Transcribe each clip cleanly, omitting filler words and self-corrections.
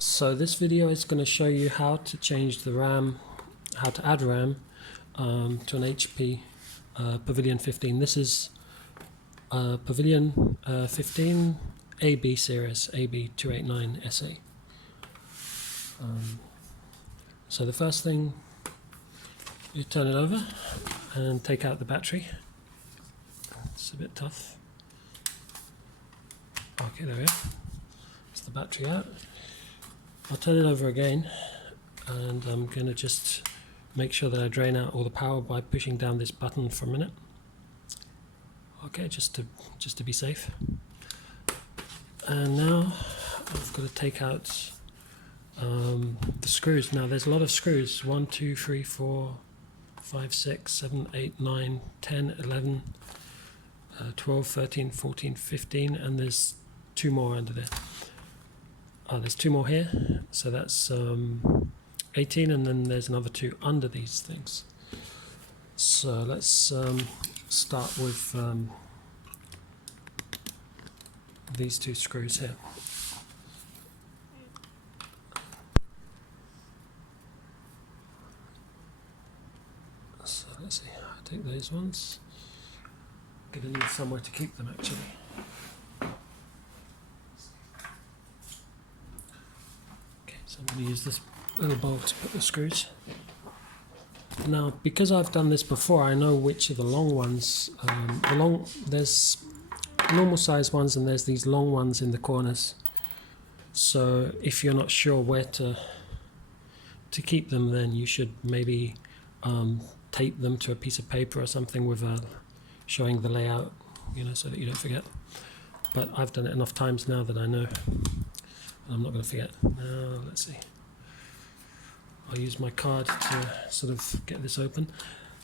So this video is going to show you how to change the RAM, how to add RAM to an HP Pavilion 15. This is Pavilion 15 AB series, AB289SA. So the first thing, you turn it over and take out the battery. It's a bit tough. Okay, there we are. It's the battery out. I'll turn it over again, and I'm going to just make sure that I drain out all the power by pushing down this button for a minute. Okay, just to be safe. And now I've got to take out the screws. Now there's a lot of screws: 1, 2, 3, 4, 5, 6, 7, 8, 9, 10, 11, 12, 13, 14, 15, and there's 2 more under there. There's 2 more here, so that's 18, and then there's another 2 under these things. So let's start with these 2 screws here. So let's see, I take those ones. I'm going to need somewhere to keep them actually. So I'm going to use this little bowl to put the screws. Now, because I've done this before, I know which are the long ones. There's normal size ones and there's these long ones in the corners. So if you're not sure where to keep them, then you should maybe tape them to a piece of paper or something with showing the layout, so that you don't forget. But I've done it enough times now that I know. I'm not going to forget. Now, let's see. I'll use my card to sort of get this open.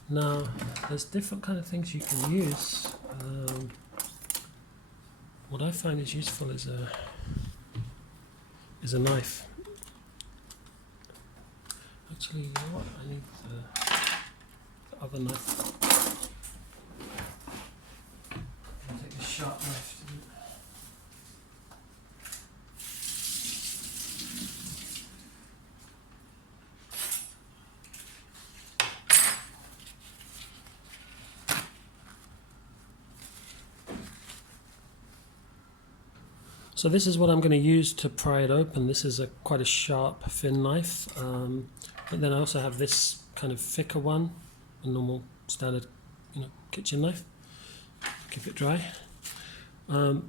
Now, there's different kind of things you can use. What I find is useful is a knife. Actually, you know what? I need the other knife. I'll take a sharp knife. So this is what I'm going to use to pry it open. This is quite a sharp, thin knife. But then I also have this kind of thicker one, a normal standard, kitchen knife. Keep it dry.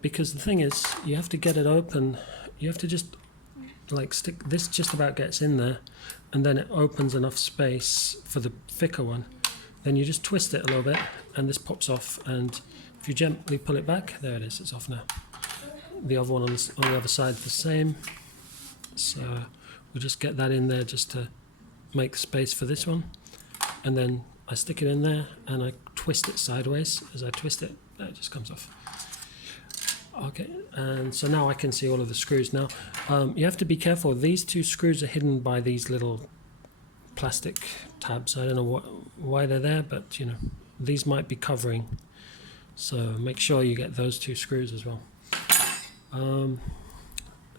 Because the thing is, you have to get it open. You have to just stick this, just about gets in there, and then it opens enough space for the thicker one. Then you just twist it a little bit, and this pops off. And if you gently pull it back, there it is. It's off now. The other one on the other side the same, so we'll just get that in there just to make space for this one, and then I stick it in there and I twist it sideways. As I twist it, that just comes off. Okay, and so now I can see all of the screws. Now you have to be careful. These 2 screws are hidden by these little plastic tabs. I don't know why they're there, but these might be covering, so make sure you get those 2 screws as well.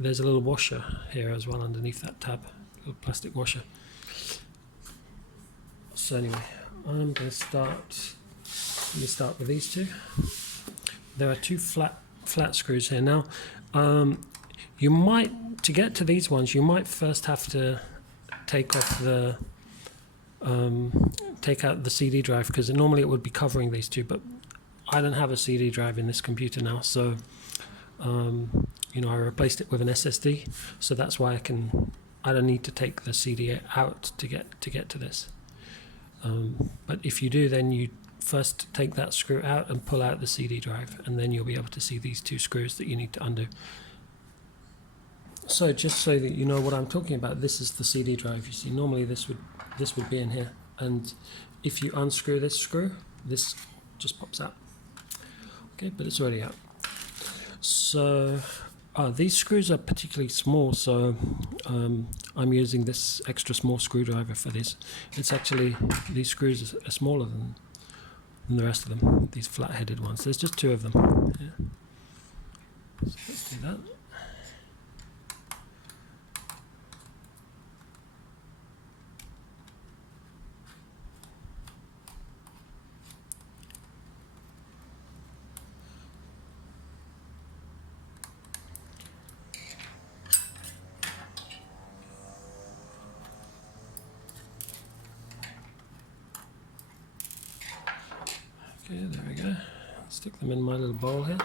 There's a little washer here as well underneath that tab, a little plastic washer. So anyway, I'm going to start. Let me start with these 2. There are 2 flat screws here. Now, you might, to get to these ones, you might first have to take off take out the CD drive, because normally it would be covering these 2, but I don't have a CD drive in this computer now, so I replaced it with an SSD, so that's why I don't need to take the CD out to get to this. But if you do, then you first take that screw out and pull out the CD drive, and then you'll be able to see these 2 screws that you need to undo. So just so that you know what I'm talking about, this is the CD drive. You see, normally this would be in here, and if you unscrew this screw, this just pops out. Okay, but it's already out. So these screws are particularly small, so I'm using this extra small screwdriver for these. It's actually, these screws are smaller than the rest of them, these flat-headed ones. There's just 2 of them. Yeah. So let's do that. stick them in my little bowl here.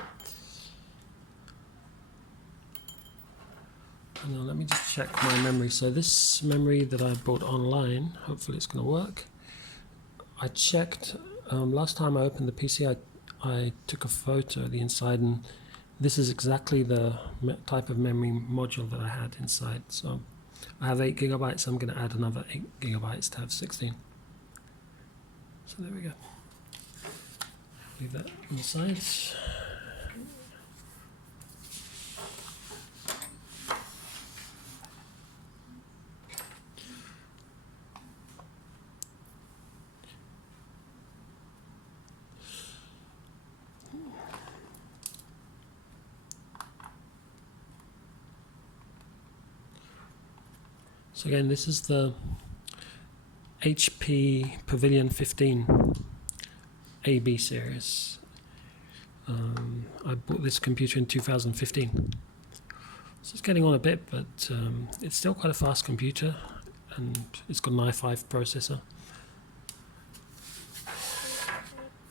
And now let me just check my memory. So this memory that I bought online, hopefully it's going to work. I checked, last time I opened the PC, I took a photo of the inside, and this is exactly the type of memory module that I had inside. So I have 8 gigabytes, I'm going to add another 8 gigabytes to have 16. So there we go. Leave that on the side. So again, this is the HP Pavilion 15 AB series. I bought this computer in 2015. So it's getting on a bit, but it's still quite a fast computer, and it's got an i5 processor.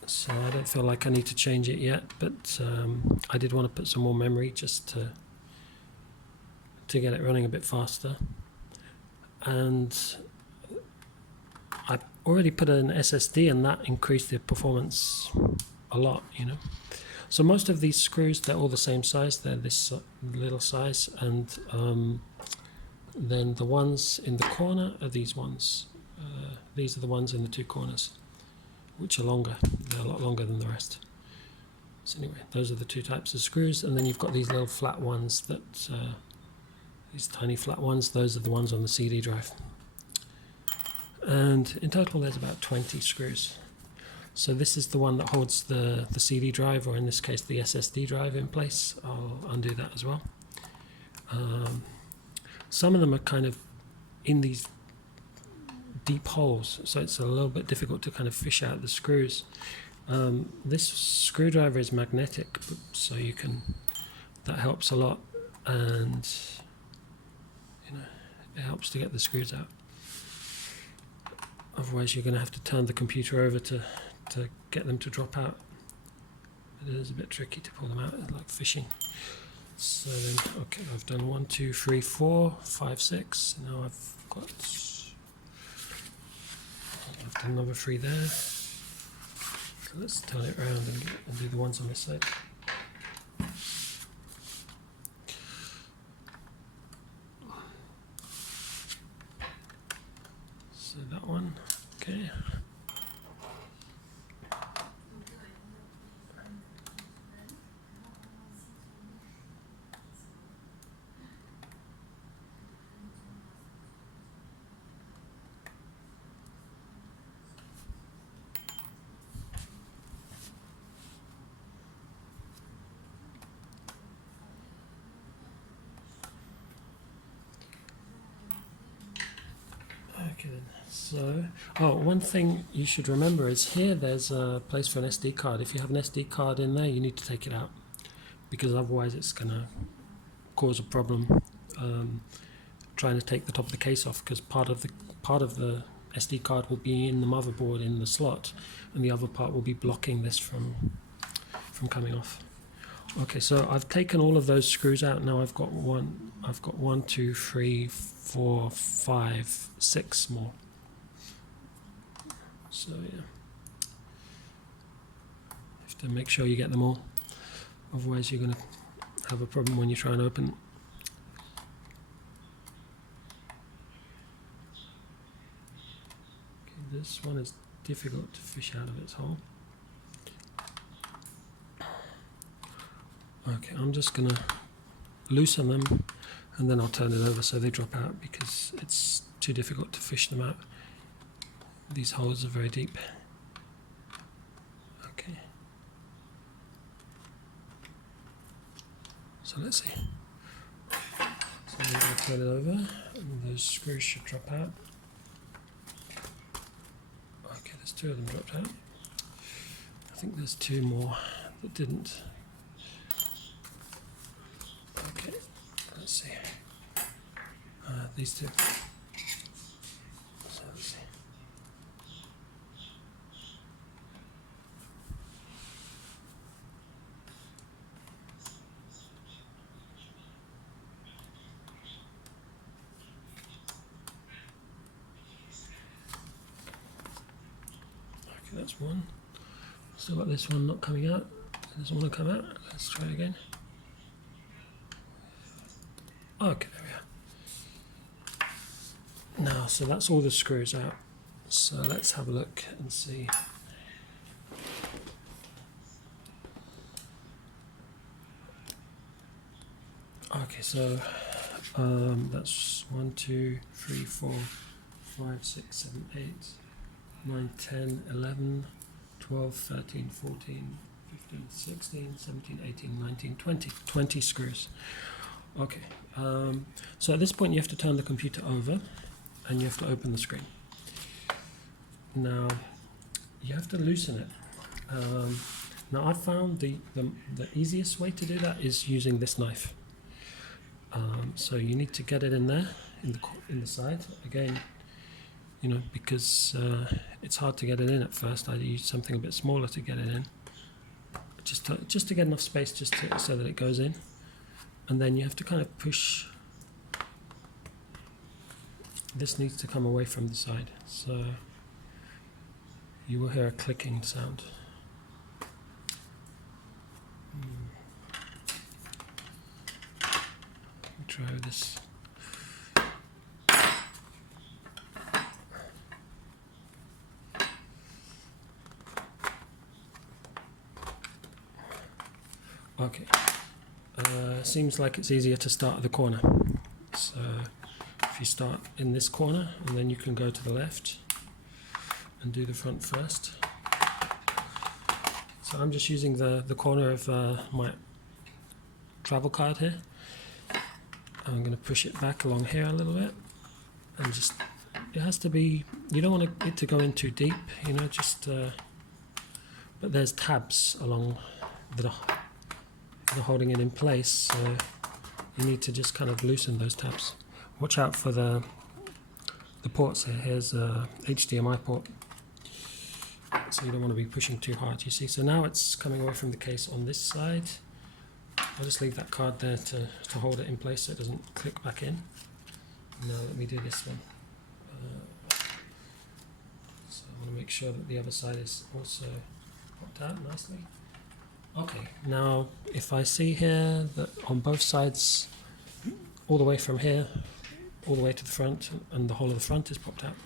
So I don't feel like I need to change it yet, but I did want to put some more memory just to get it running a bit faster. And I already put an SSD, and that increased the performance a lot, you know. So most of these screws, they're all the same size. They're this little size, and then the ones in the corner are these ones. These are the ones in the 2 corners, which are longer. They're a lot longer than the rest. So anyway, those are the 2 types of screws, and then you've got these little flat ones that, these tiny flat ones, those are the ones on the CD drive. And in total there's about 20 screws. So this is the one that holds the CD drive, or in this case the SSD drive, in place. I'll undo that as well. Some of them are kind of in these deep holes, so it's a little bit difficult to kind of fish out the screws. This screwdriver is magnetic, so you can, that helps a lot, and you know, it helps to get the screws out. Otherwise you're going to have to turn the computer over to get them to drop out. It is a bit tricky to pull them out, it's like fishing. So then, okay, I've done 1, 2, 3, 4, 5, 6. Now I've done another 3 there. So let's turn it around and do the ones on this side. So that one, okay. Okay, so, one thing you should remember is here there's a place for an SD card. If you have an SD card in there, you need to take it out, because otherwise it's going to cause a problem trying to take the top of the case off, because part of the SD card will be in the motherboard in the slot, and the other part will be blocking this from coming off. Okay, so I've taken all of those screws out. Now I've got 1, 2, 3, 4, 5, 6 more. So yeah, you have to make sure you get them all. Otherwise you're going to have a problem when you try and open. Okay, this one is difficult to fish out of its hole. Okay, I'm just going to loosen them, and then I'll turn it over so they drop out, because it's too difficult to fish them out. These holes are very deep. Okay. So let's see. So I'm going to turn it over, and those screws should drop out. Okay, there's 2 of them dropped out. I think there's 2 more that didn't. Okay, let's see. These 2. So let's see. that's one. Still got this one not coming out. It doesn't want to come out. Let's try again. Okay, there we are. Now, so that's all the screws out. So let's have a look and see. Okay, so that's 1, 2, 3, 4, 5, 6, 7, 8, 9, 10, 11, 12, 13, 14, 15, 16, 17, 18, 19, 20. 20 screws. Okay, so at this point you have to turn the computer over and you have to open the screen. Now, you have to loosen it. Now I found the easiest way to do that is using this knife. So you need to get it in there, in the side. Again, you know, because it's hard to get it in at first. I use something a bit smaller to get it in, just to get enough space, so that it goes in. And then you have to kind of push. This needs to come away from the side, so you will hear a clicking sound. Try this. Okay, seems like it's easier to start at the corner. So if you start in this corner and then you can go to the left and do the front first. So I'm just using the corner of my travel card here. I'm going to push it back along here a little bit, and just, it has to be, you don't want it to go in too deep, you know, just, but there's tabs along that are holding it in place, so you need to just kind of loosen those tabs. Watch out for the ports here. Here's a HDMI port, so you don't want to be pushing too hard, you see. So now it's coming away from the case on this side. I'll just leave that card there to hold it in place so it doesn't click back in. Now let me do this one. So I want to make sure that the other side is also popped out nicely. Okay, now if I see here that on both sides, all the way from here, all the way to the front, and the whole of the front is popped out,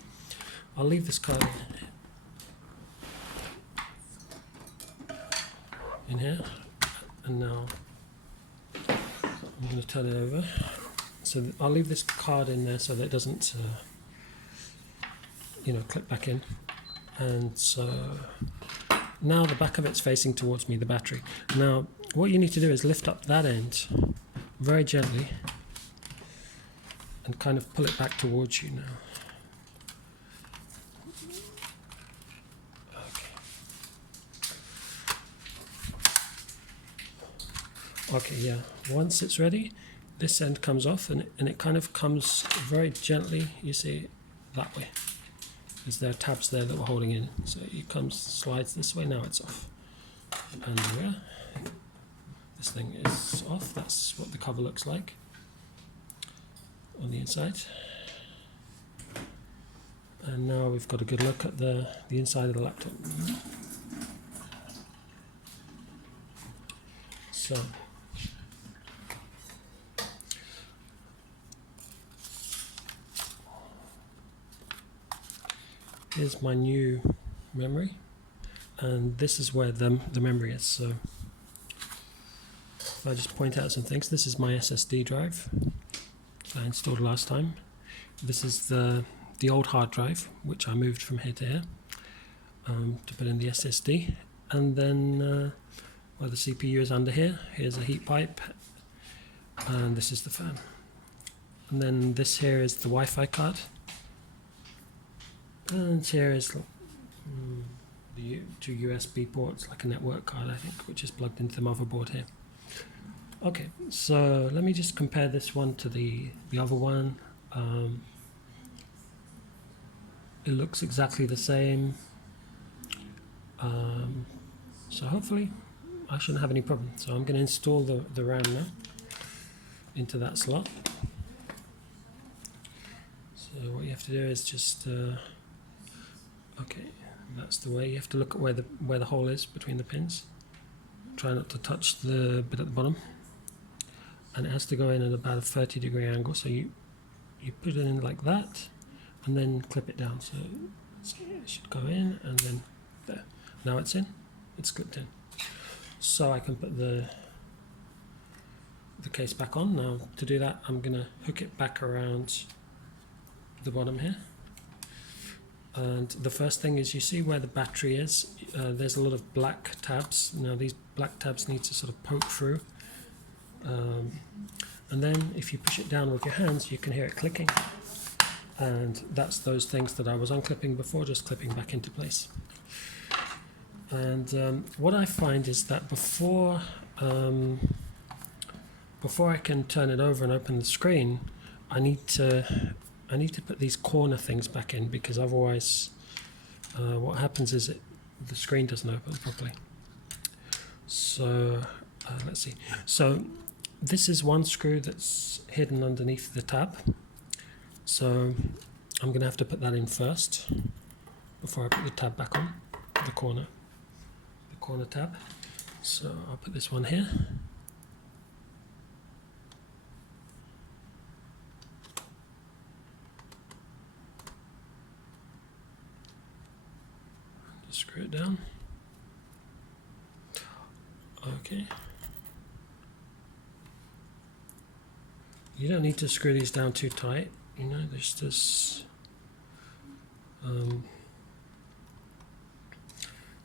I'll leave this card in here, and now I'm going to turn it over. So I'll leave this card in there so that it doesn't, you know, clip back in. And so now the back of it's facing towards me, the battery. Now what you need to do is lift up that end very gently and kind of pull it back towards you now. Okay, yeah, once it's ready, this end comes off, and it kind of comes very gently, you see, that way. Because there are tabs there that we're holding in. So it slides this way, now it's off. And there we are. This thing is off. That's what the cover looks like on the inside. And now we've got a good look at the inside of the laptop. So here's my new memory, and this is where the memory is. So if I just point out some things, this is my SSD drive that I installed last time. This is the old hard drive, which I moved from here to here to put in the SSD. And then where the CPU is under here, here's a heat pipe, and this is the fan. And then this here is the Wi-Fi card. And here is the two USB ports, like a network card, I think, which is plugged into the motherboard here. Okay, so let me just compare this one to the other one. It looks exactly the same. So hopefully I shouldn't have any problem. So I'm going to install the RAM now into that slot. So what you have to do is just okay, That's the way. You have to look at where the hole is between the pins. Try not to touch the bit at the bottom. And it has to go in at about a 30-degree angle. So you put it in like that, and then clip it down. So it should go in, and then there. Now it's in. It's clipped in. So I can put the case back on. Now to do that, I'm going to hook it back around the bottom here. And the first thing is, you see where the battery is, there's a lot of black tabs. Now these black tabs need to sort of poke through. And then if you push it down with your hands, you can hear it clicking. And that's those things that I was unclipping before, just clipping back into place. And what I find is that before I can turn it over and open the screen, I need to put these corner things back in, because otherwise what happens is the screen doesn't open properly. So let's see. So this is one screw that's hidden underneath the tab. So I'm going to have to put that in first before I put the tab back on, the corner tab. So I'll put this one here. Just screw it down. Okay. You don't need to screw these down too tight, you know, there's this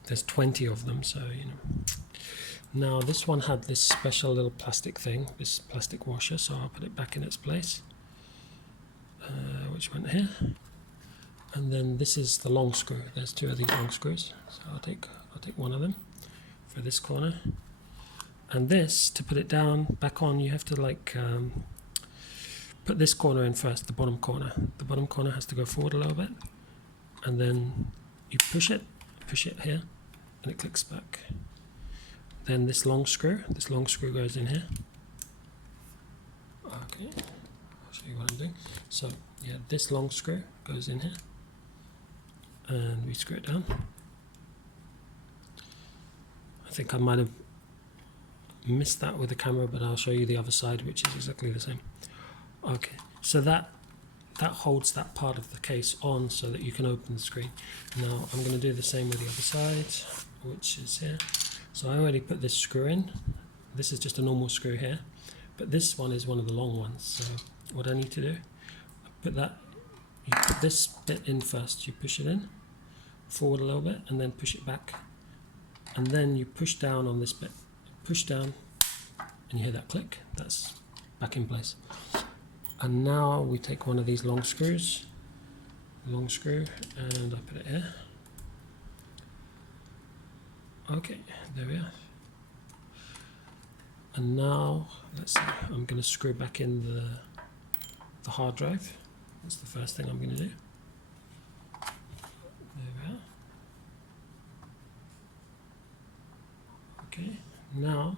there's 20 of them, so you know. Now this one had this special little plastic thing, this plastic washer, so I'll put it back in its place, which went here. And then this is the long screw. There's two of these long screws, so I'll take one of them for this corner. And this, to put it down back on, you have to like put this corner in first, the bottom corner. The bottom corner has to go forward a little bit, and then you push it here, and it clicks back. Then this long screw goes in here. Okay, I'll show you what I'm doing. So yeah, this long screw goes in here, and we screw it down. I think I might have missed that with the camera, but I'll show you the other side, which is exactly the same. Okay, so that holds that part of the case on so that you can open the screen. Now I'm going to do the same with the other side, which is here. So I already put this screw in. This is just a normal screw here, but this one is one of the long ones. So what I need to do, you put this bit in first. You push it in forward a little bit, and then push it back, and then you push down on this bit. Push down, and you hear that click. That's back in place. And now we take one of these long screws, long screw, and I put it here. Okay, there we are. And now, let's see, I'm going to screw back in the hard drive. That's the first thing I'm going to do. There we are. Okay, now,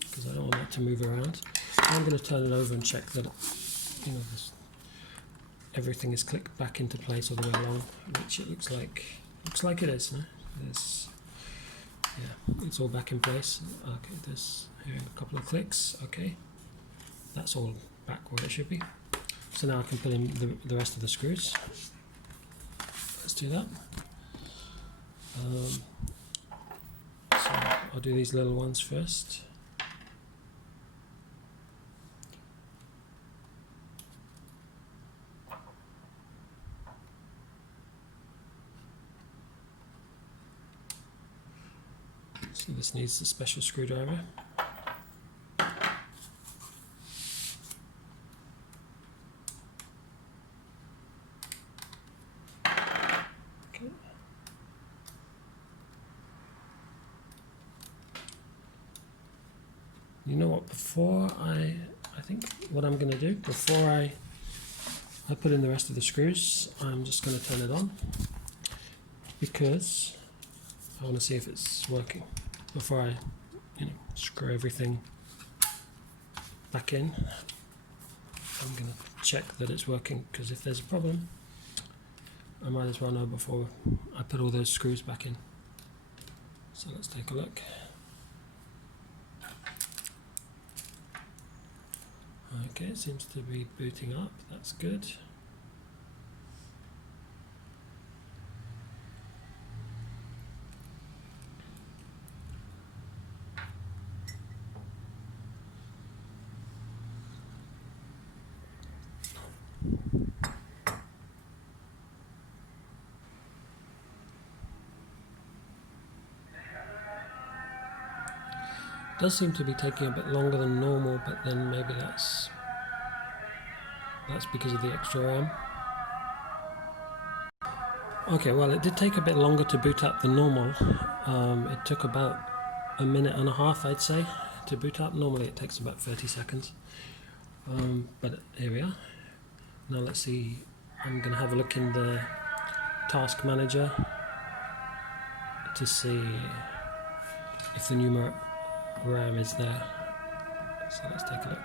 because I don't want it to move around, I'm going to turn it over and check that you know, everything is clicked back into place all the way along, which it looks like it is. No? Yeah, it's all back in place. Okay, there's here a couple of clicks. Okay, that's all back where it should be. So now I can put in the rest of the screws. Let's do that. So I'll do these little ones first. So this needs a special screwdriver. Okay. You know what, before I think what I'm going to do, before I put in the rest of the screws, I'm just going to turn it on, because I want to see if it's working before I screw everything back in. I'm going to check that it's working, because if there's a problem, I might as well know before I put all those screws back in. So let's take a look. Okay, it seems to be booting up, that's good. It does seem to be taking a bit longer than normal, but then maybe that's because of the extra RAM. Okay, well, it did take a bit longer to boot up than normal. It took about a minute and a half, I'd say, to boot up. Normally it takes about 30 seconds. But here we are. Now let's see, I'm going to have a look in the task manager to see if the numeric RAM is there. So let's take a look.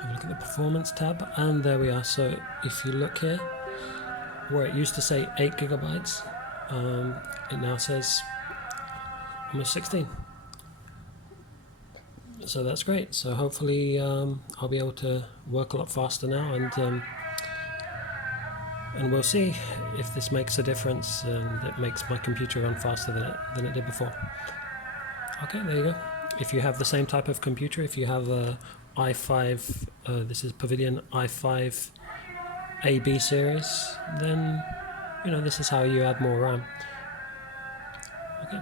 Have a look at the performance tab, and there we are. So if you look here, where it used to say 8 gigabytes, it now says almost 16. So that's great. So hopefully I'll be able to work a lot faster now, and we'll see if this makes a difference and it makes my computer run faster than it did before. Okay, there you go. If you have the same type of computer, if you have a i5, this is Pavilion i5 AB series, then this is how you add more RAM. Okay.